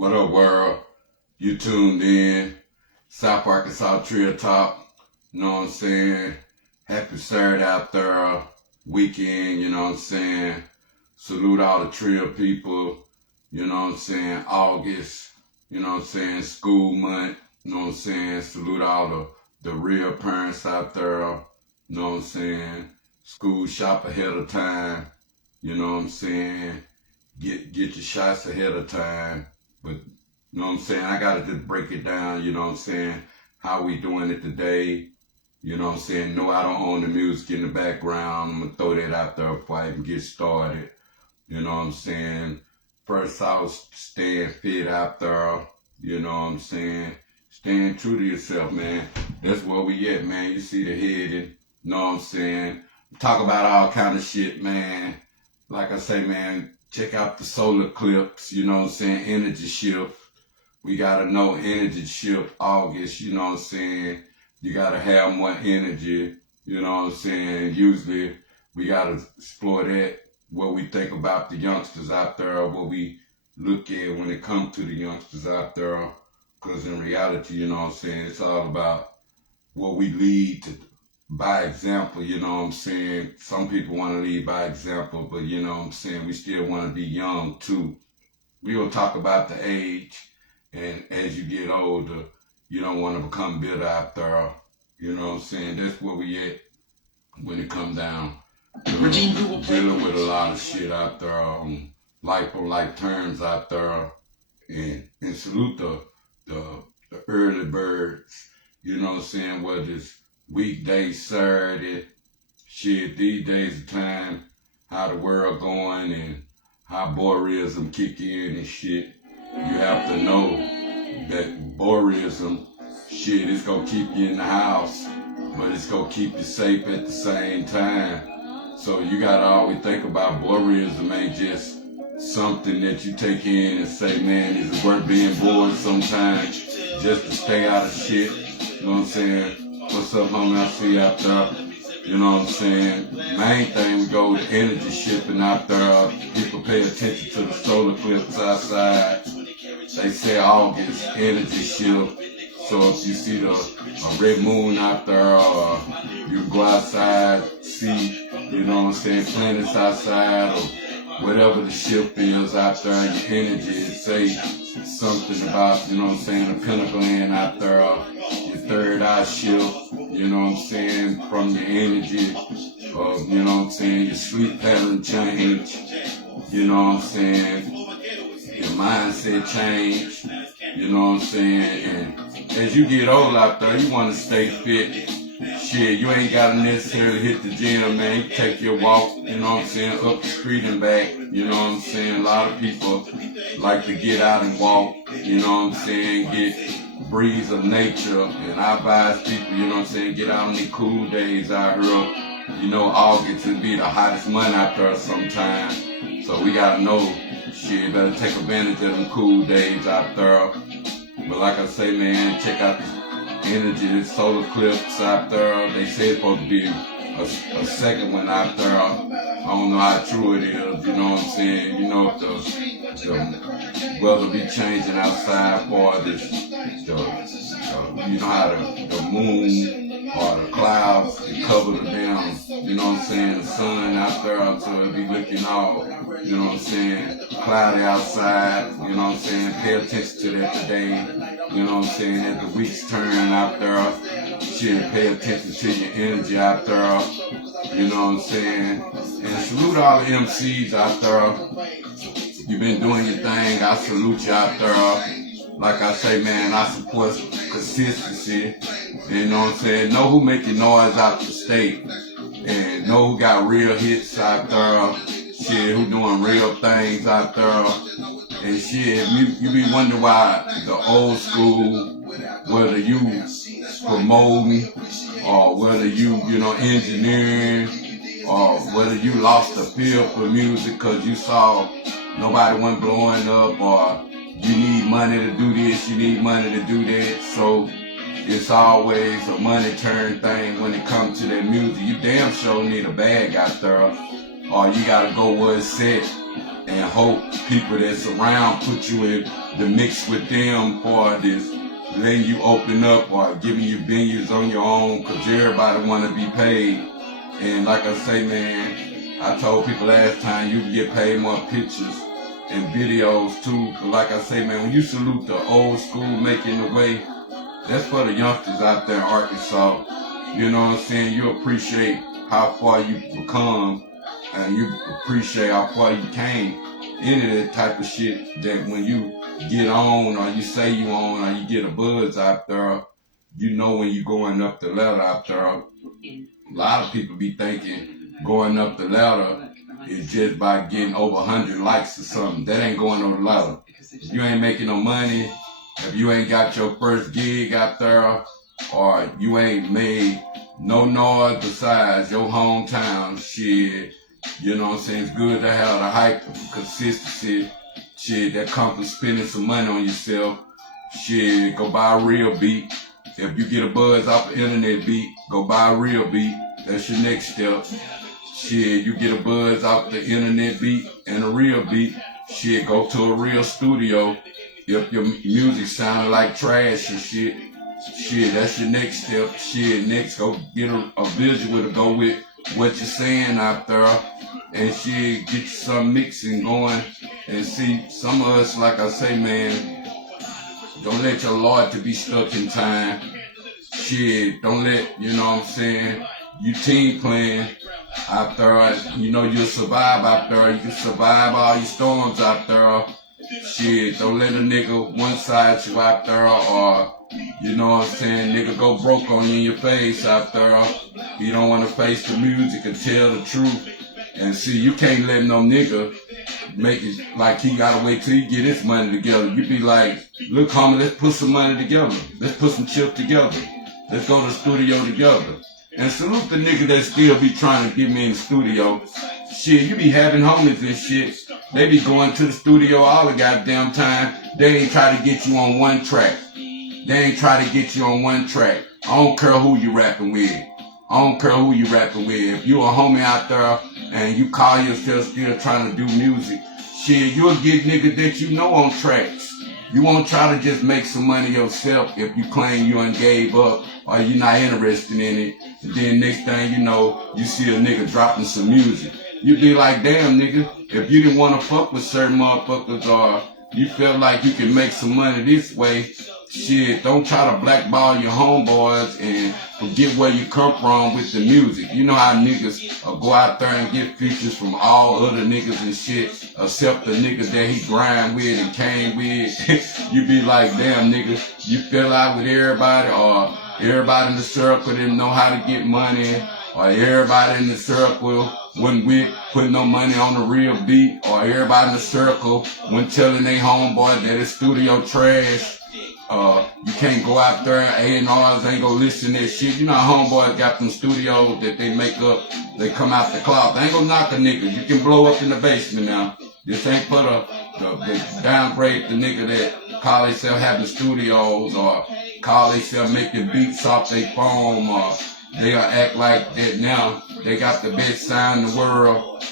What up, world? You tuned in. South Arkansas Trio Talk. You know what I'm saying? Happy Saturday out there. Weekend, you know what I'm saying? Salute all the Trio people. You know what I'm saying? August, you know what I'm saying? School month. You know what I'm saying? Salute all the real parents out there. You know what I'm saying? School shop ahead of time. You know what I'm saying? Get your shots ahead of time. But, you know what I'm saying? I got to just break it down, you know what I'm saying? How we doing it today. You know what I'm saying? No, I don't own the music in the background. I'm going to throw that out there before I even get started. You know what I'm saying? First, I was staying fit out there. You know what I'm saying? Staying true to yourself, man. That's where we at, man. You see the heading. You know what I'm saying? Talk about all kind of shit, man. Like I say, man, check out the solar eclipse, you know what I'm saying, energy shift. We got to know energy shift August, you know what I'm saying. You got to have more energy, you know what I'm saying. Usually we got to explore that, what we think about the youngsters out there, what we look at when it comes to the youngsters out there. Because in reality, you know what I'm saying, it's all about what we lead to by example, you know what I'm saying? Some people want to lead by example, but you know what I'm saying? We still want to be young too. We're going to talk about the age, and as you get older, you don't want to become bitter out there. You know what I'm saying? That's where we at when it comes down to dealing with a lot of shit out there, life terms out there, and salute the early birds, you know what I'm saying, whether it's weekday, Saturday, shit, these days of time, how the world going and how borealism kick in and shit. You have to know that borealism, shit, it's gonna keep you in the house, but it's gonna keep you safe at the same time. So you gotta always think about borealism ain't just something that you take in and say, man, is it worth being bored sometimes just to stay out of shit? You know what I'm saying? What's up, homie? I see you out there. You know what I'm saying? Main thing, we go with energy shifting out there. People pay attention to the solar eclipse outside. They say August, energy shift. So if you see a red moon out there, you go outside, see, you know what I'm saying, planets outside, or whatever the shift is out there, your energy, say something about, you know what I'm saying, the pinnacle end out there, your third eye shift, you know what I'm saying, from your energy, you know what I'm saying, your sleep pattern change, you know what I'm saying, your mindset change, you know what I'm saying, and as you get old out there, you want to stay fit. Shit, you ain't gotta necessarily hit the gym, man. You take your walk, you know what I'm saying, up the street and back, you know what I'm saying. A lot of people like to get out and walk, you know what I'm saying, get breeze of nature. And I advise people, you know what I'm saying, get out on these cool days out here. You know, August will be the hottest month out there sometime. So we gotta know, shit, better take advantage of them cool days out there. But like I say, man, check out the energy, the solar eclipse out there. They say it's supposed to be a second one out there. I don't know how true it is, you know what I'm saying. You know, if the weather be changing outside for this, you know how the moon or the clouds cover the damn, you know what I'm saying, the sun out there, so it be looking all, you know what I'm saying, cloudy outside, you know what I'm saying. Pay attention to that today, you know what I'm saying, as the weeks turn out there. Shit, pay attention to your energy out there, you know what I'm saying. And salute all the MCs out there. You've been doing your thing, I salute you out there. Like I say, man, I support consistency. You know what I'm saying? Know who making noise out the state. And know who got real hits out there. Shit, who doing real things out there. And shit, you be wondering why the old school, whether you promoting or whether you know, engineering, or whether you lost the feel for music because you saw nobody wasn't blowing up, or you need money to do this, you need money to do that. So it's always a money turn thing when it comes to that music. You damn sure need a bag out there, or you gotta go where it's set and hope people that's around put you in the mix with them for this, letting you open up or giving you venues on your own, because everybody want to be paid. And like I say, man, I told people last time, you can get paid more pictures and videos too. But like I say, man, when you salute the old school making the way, that's for the youngsters out there in Arkansas. You know what I'm saying? You appreciate how far you become, and you appreciate how far you came. Any of that type of shit that when you get on, or you say you on, or you get a buzz out there, you know when you going up the ladder out there. A lot of people be thinking going up the ladder is just by getting over 100 likes or something. That ain't going on the ladder. If you ain't making no money, if you ain't got your first gig out there, or you ain't made no noise besides your hometown, shit, you know what I'm saying? It's good to have the hype and consistency. Shit, that comes from spending some money on yourself. Shit, go buy a real beat. If you get a buzz off the internet beat, go buy a real beat. That's your next step. Shit, you get a buzz off the internet beat and a real beat. Shit, go to a real studio. If your music sounding like trash and shit, that's your next step. Shit, next, go get a visual to go with what you're saying out there, and shit, get you some mixing going. And see, some of us, like I say, man, don't let your loyalty be stuck in time. Shit, don't let, you know what I'm saying, you team playing out there, you know you'll survive out there. You can survive all your storms out there. Shit, don't let a nigga one-side you out there, or, you know what I'm saying, nigga go broke on you in your face out there. You don't want to face the music and tell the truth. And see, you can't let no nigga make it like he gotta wait till he get his money together. You be like, look homie, let's put some money together. Let's put some chips together. Let's go to the studio together. And salute the nigga that still be trying to get me in the studio. Shit, you be having homies and shit. They be going to the studio all the goddamn time. They ain't try to get you on one track. They ain't try to get you on one track. I don't care who you rapping with. I don't care who you rapping with. If you a homie out there and you call yourself still trying to do music, shit, you'll get niggas that you know on tracks. You won't try to just make some money yourself if you claim you done gave up or you're not interested in it. And then next thing you know, you see a nigga dropping some music. You be like, damn nigga, if you didn't want to fuck with certain motherfuckers, or you felt like you can make some money this way, shit, don't try to blackball your homeboys and forget where you come from with the music. You know how niggas go out there and get features from all other niggas and shit, except the niggas that he grind with and came with. You be like, damn nigga, you fell out with everybody, or everybody in the circle didn't know how to get money, or everybody in the circle wasn't with putting no money on the real beat, or everybody in the circle when telling they homeboy that his studio trash. You can't go out there, A&Rs ain't gonna listen to that shit. You know how homeboys got them studios that they make up, they come out the closet. They ain't gonna knock a nigga. You can blow up in the basement now. This ain't for the downgrade the nigga that call themselves having studios, or call themselves making beats off their phone, or they'll act like that now. They got the best sound in the world.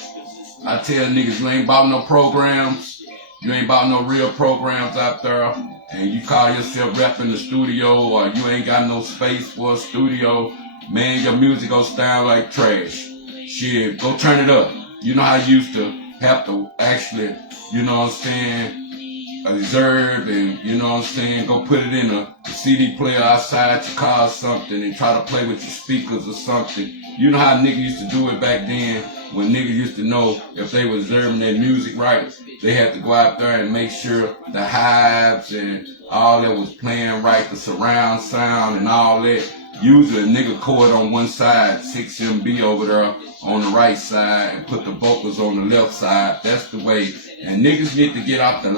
I tell niggas, you ain't bought no programs. You ain't bought no real programs out there, and you call yourself rapping the studio, or you ain't got no space for a studio, man, your music gonna sound like trash. Shit, go turn it up. You know how you used to have to actually, you know what I'm saying, observe and, you know what I'm saying, go put it in a CD player outside your car or something and try to play with your speakers or something. You know how niggas used to do it back then, when niggas used to know if they was observing their music right. They had to go out there and make sure the hives and all that was playing right, the surround sound and all that. Usually a nigga chord on one side, 6 MB over there on the right side, and put the vocals on the left side. That's the way. And niggas need to get out the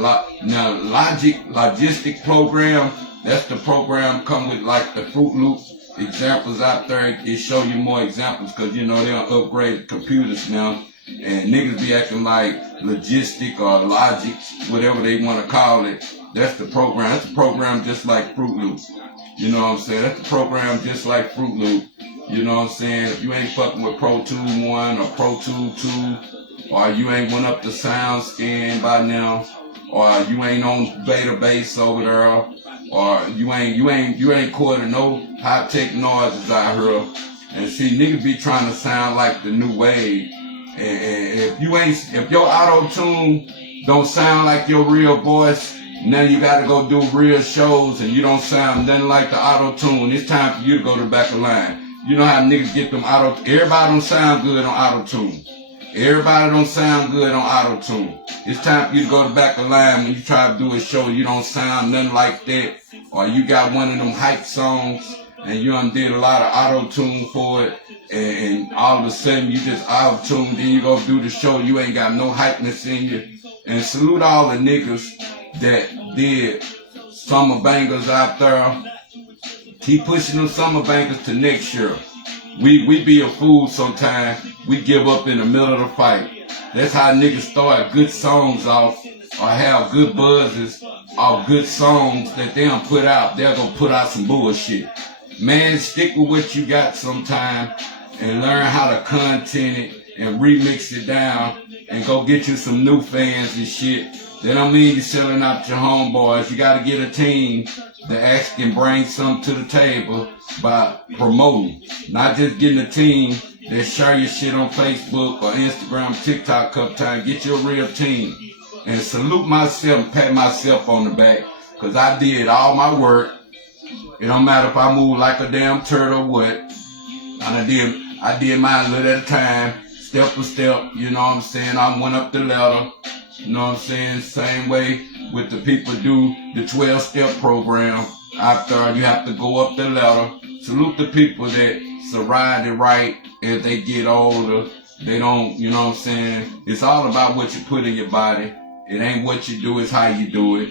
logistic program. That's the program come with like the Fruit Loop examples out there. It show you more examples, because you know they don't upgrade computers now. And niggas be acting like Logistic or Logic, whatever they want to call it. That's the program. That's the program just like Fruit Loop. You know what I'm saying? That's the program just like Fruit Loop. You know what I'm saying? If you ain't fucking with Pro Tools 1 or Pro Tools 2 or you ain't went up the sound scan by now, or you ain't on beta bass over there, or you ain't caught no high tech noises out here. And see, niggas be trying to sound like the new wave. And if your auto tune don't sound like your real voice, now you gotta go do real shows and you don't sound nothing like the auto tune. It's time for you to go to the back of the line. You know how niggas get them everybody don't sound good on auto tune. Everybody don't sound good on auto tune. It's time for you to go to the back of the line when you try to do a show. You don't sound nothing like that, or you got one of them hype songs and you done did a lot of auto tune for it, and all of a sudden you just auto tune. Then you go do the show. You ain't got no hypeness in you. And salute all the niggas that did summer bangers out there. Keep pushing them summer bangers to next year. We be a fool sometimes. We give up in the middle of the fight. That's how niggas start good songs off, or have good buzzes off good songs that they don't put out. They're gonna put out some bullshit. Man, stick with what you got sometime and learn how to content it and remix it down and go get you some new fans and shit. That don't mean you're selling out your homeboys. You gotta get a team that actually can bring something to the table by promoting. Not just getting a team that share your shit on Facebook or Instagram, TikTok a couple times. Get your real team. And salute myself and pat myself on the back, cause I did all my work. It don't matter if I move like a damn turtle or what. And I did mine a little at a time, step for step, you know what I'm saying? I went up the ladder. You know what I'm saying? Same way with the people do the 12-step program. After you have to go up the ladder. Salute the people that survive it right as they get older. They don't, you know what I'm saying? It's all about what you put in your body. It ain't what you do, it's how you do it.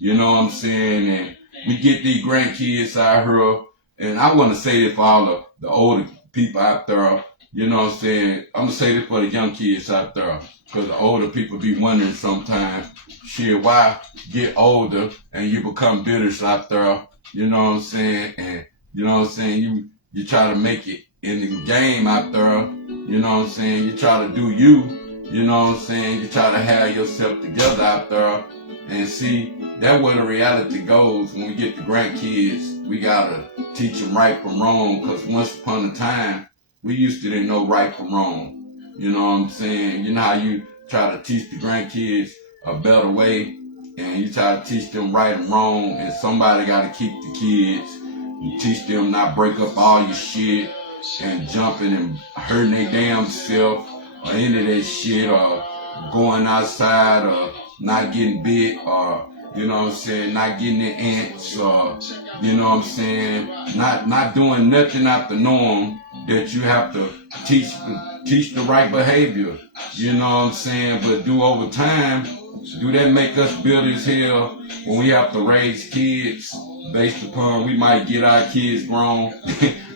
You know what I'm saying? And we get these grandkids out here. And I want to say this for all the older people out there. You know what I'm saying? I'm going to say this for the young kids out there. Because the older people be wondering sometimes, shit, why get older and you become bitter out there? You know what I'm saying? And you know what I'm saying? You try to make it in the game out there. You know what I'm saying? You try to do you. You know what I'm saying? You try to have yourself together out there. And see, that's where the reality goes. When we get the grandkids, we gotta teach them right from wrong. Because once upon a time, we used to didn't know right from wrong. You know what I'm saying? You know how you try to teach the grandkids a better way, and you try to teach them right and wrong, and somebody got to keep the kids. You teach them not break up all your shit and jumping and hurting their damn self or any of that shit, or going outside, or not getting bit, or you know what I'm saying, not getting the ants, or you know what I'm saying, not doing nothing out the norm. That you have to teach the right behavior, you know what I'm saying, but do over time, do that make us build as hell when we have to raise kids based upon we might get our kids grown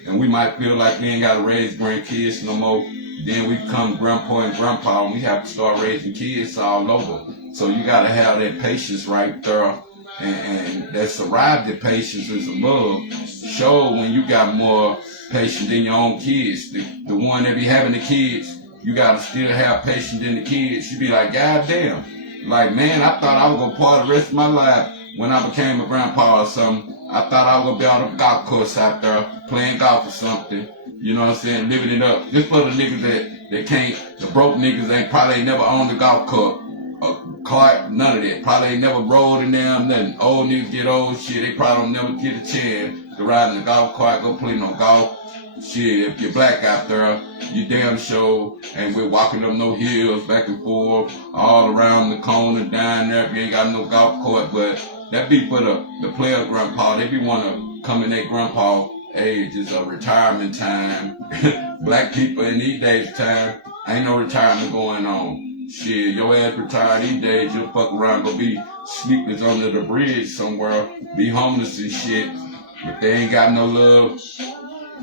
and we might feel like we ain't got to raise grandkids no more. Then we become grandpa and grandpa and we have to start raising kids all over. So you got to have that patience right there. And that survived the patience is a love. Show when you got more patience than your own kids. The one that be having the kids, you gotta still have patience in the kids. You be like, God damn. Like, man, I thought I was gonna part the rest of my life when I became a grandpa or something. I thought I was gonna be on the golf course out there playing golf or something. You know what I'm saying? Living it up. Just for the niggas that can't, the broke niggas ain't never owned a golf cart, none of that. Probably ain't never rolled in there, nothing. Old niggas get old shit, they probably don't never get a chance to ride in the golf cart, go play no golf. Shit, if you're black out there, you damn sure ain't we're walking up no hills back and forth, all around the corner, down there if you ain't got no golf cart. But that be for the player grandpa. They be wanna come in their grandpa age. It's a retirement time. Black people in these days time, ain't no retirement going on. Shit, your ass retired these days, you'll fuck around, go be sleepless under the bridge somewhere, be homeless and shit. If they ain't got no love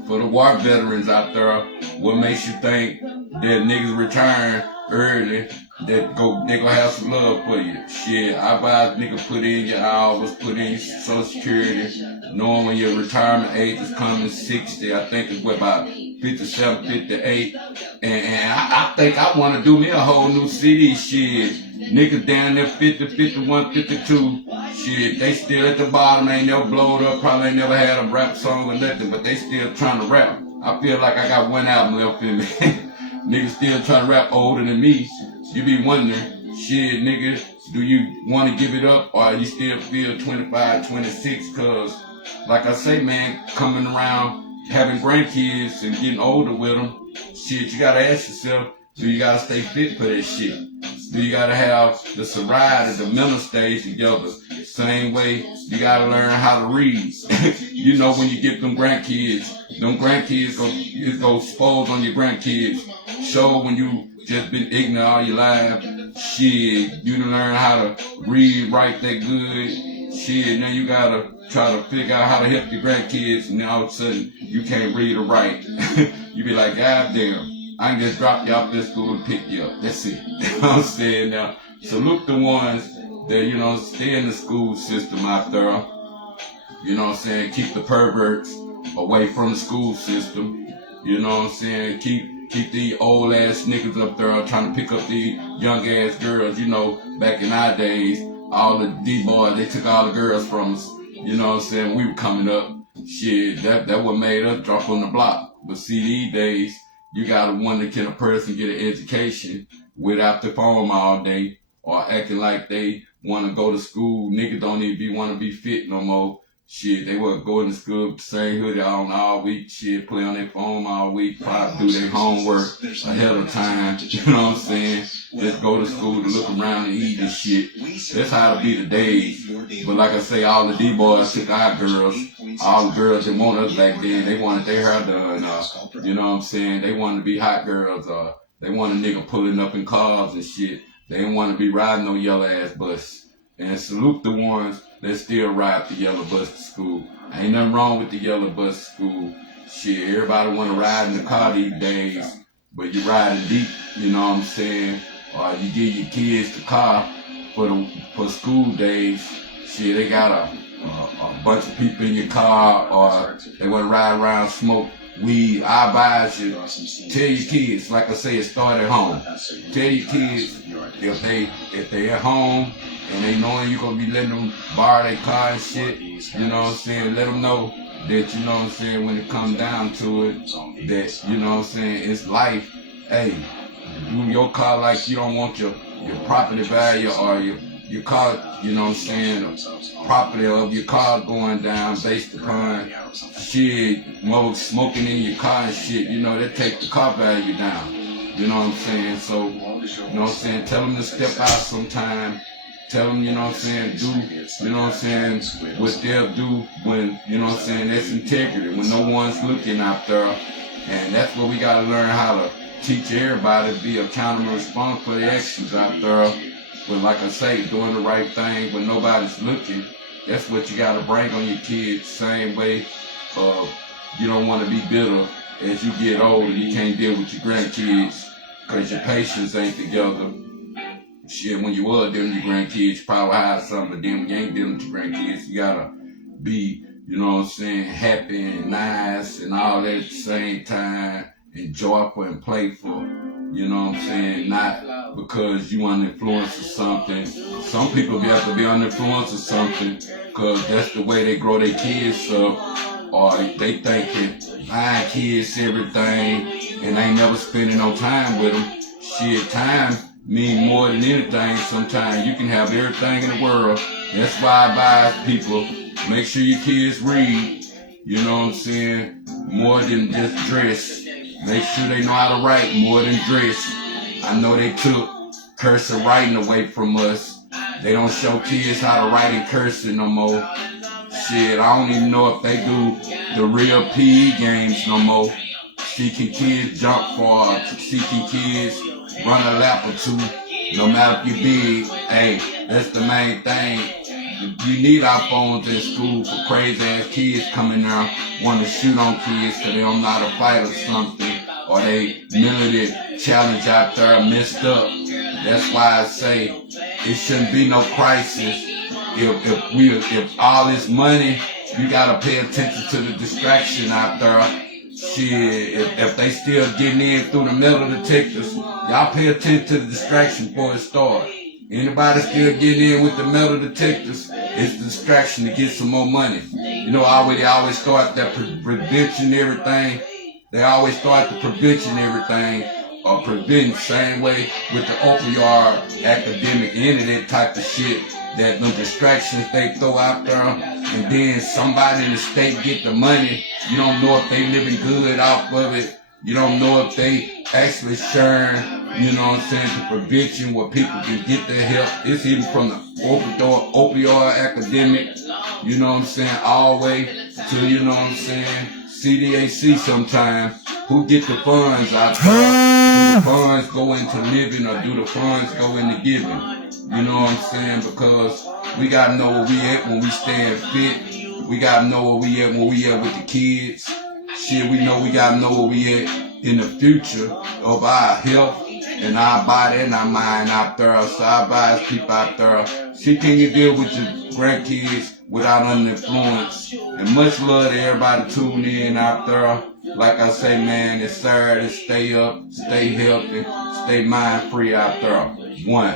for the war veterans out there, what makes you think that niggas return early, they gonna have some love for you? Shit, I advise niggas put in your hours, put in your Social Security, knowing when your retirement age is coming 60, I think it's what about 57, 58. And I think I want to do me a whole new CD shit. Niggas down there 50, 51, 52. Shit, they still at the bottom, ain't never blowed up, probably ain't never had a rap song or nothing, but they still trying to rap. I feel like I got one album left in me. Niggas still trying to rap older than me. You be wondering, shit, nigga, do you want to give it up or you still feel 25, 26? Cause, like I say, man, coming around, having grandkids and getting older with them, shit, you gotta ask yourself, do you gotta stay fit for that shit? Do you gotta have the sobriety, the mental stage together? Same way, you gotta learn how to read. You know, when you get them grandkids go expose on your grandkids. Show when you just been ignorant all your life. Shit, you done learn how to read, write that good. Shit, now you gotta try to figure out how to help your grandkids, and all of a sudden, you can't read or write. You be like, God damn, I can just drop you off this school and pick you up. That's it. You know what I'm saying? Now, salute the ones that, you know, stay in the school system out there. You know what I'm saying? Keep the perverts away from the school system. You know what I'm saying? Keep the old ass niggas up there trying to pick up the young ass girls. You know, back in our days, all the D-boys, they took all the girls from us. You know what I'm saying? We were coming up. Shit, that what made us drop on the block. But see, these days, you gotta wonder, can a person get an education without the phone all day or acting like they wanna go to school? Niggas don't even wanna be fit no more. Shit, they would go into school with the same hoodie on all week. Shit, play on their phone all week, probably do their homework ahead of time. You know what I'm saying? Just go to school to look around and eat and shit. That's how it be today. But like I say, all the D-boys took our girls. All the girls that wanted us back then, they wanted their hair done. You know what I'm saying? They wanted to be hot girls. They wanted a nigga pulling up in cars and shit. They didn't want to be riding no yellow ass bus. And salute the ones that still ride the yellow bus to school. Ain't nothing wrong with the yellow bus to school. Shit, everybody want to ride in the car these days, but you riding deep, you know what I'm saying? Or you give your kids the car for school days. Shit, they got a bunch of people in your car, or they want to ride around, smoke weed. I advise you, tell your kids, like I say, it start at home. Tell your kids if they at home and they knowing you gonna be letting them borrow their car and shit, you know what I'm saying, let them know that, you know what I'm saying, when it comes down to it, that, you know what I'm saying, it's life. Hey, do your car like you don't want your property value or your car, you know what I'm saying, property of your car going down based upon shit, smoking in your car and shit, you know, that take the car value down. You know what I'm saying? So, you know what I'm saying, tell them to step out sometime. Tell them, you know what I'm saying, do, you know what I'm saying, what they'll do when, you know what I'm saying, that's integrity, when no one's looking out there. And that's what we got to learn, how to teach everybody to be accountable and responsible for their actions out there. But like I say, doing the right thing when nobody's looking, that's what you got to bring on your kids. Same way, you don't want to be bitter as you get older. You can't deal with your grandkids because your patience ain't together. Shit, when you was dealing with your grandkids, you probably had something, but then when you ain't dealing with your grandkids, you gotta be, you know what I'm saying, happy and nice and all that at the same time, and joyful and playful, you know what I'm saying, not because you under influence of something. Some people have to be under influence of something because that's the way they grow their kids up, or they thinking buying kids everything and ain't never spending no time with them. Shit, time mean more than anything. Sometimes you can have everything in the world. That's why I advise people, make sure your kids read, you know what I'm saying, more than just dress. Make sure they know how to write more than dress. I know they took cursive writing away from us. They don't show kids how to write in cursive no more. Shit, I don't even know if they do the real PE games no more. Seeking kids jump far, seeking kids run a lap or two, no matter if you big. Hey, that's the main thing. You need our phones in school for crazy ass kids coming there want to shoot on kids because they don't know how to fight or something, or they mentally challenge out there messed up. That's why I say it shouldn't be no crisis. If all this money, you gotta pay attention to the distraction out there. shit, if they still getting in through the metal detectors, y'all pay attention to the distraction before it starts. Anybody still getting in with the metal detectors, it's the distraction to get some more money. You know, they always start that prevention everything. They always start the prevention everything, or preventing same way with the opioid academic internet type of shit, that the distractions they throw out there, and then somebody in the state get the money. You don't know if they living good off of it. You don't know if they actually sharing, you know what I'm saying, the prevention where people can get their help. It's even from the opioid academic, you know what I'm saying, all the way to, you know what I'm saying, CDAC sometimes. Who get the funds out there? Do the funds go into living, or do the funds go into giving? You know what I'm saying? Because we gotta know where we at when we staying fit. We gotta know where we at when we at with the kids. Shit, we know we gotta know where we at in the future of our health and our body and our mind out there. So I advise people out there, see, can you deal with your grandkids without under influence? And much love to everybody tuning in out there. Like I say, man, it's Saturday. Stay up, stay healthy, stay mind free out there. One.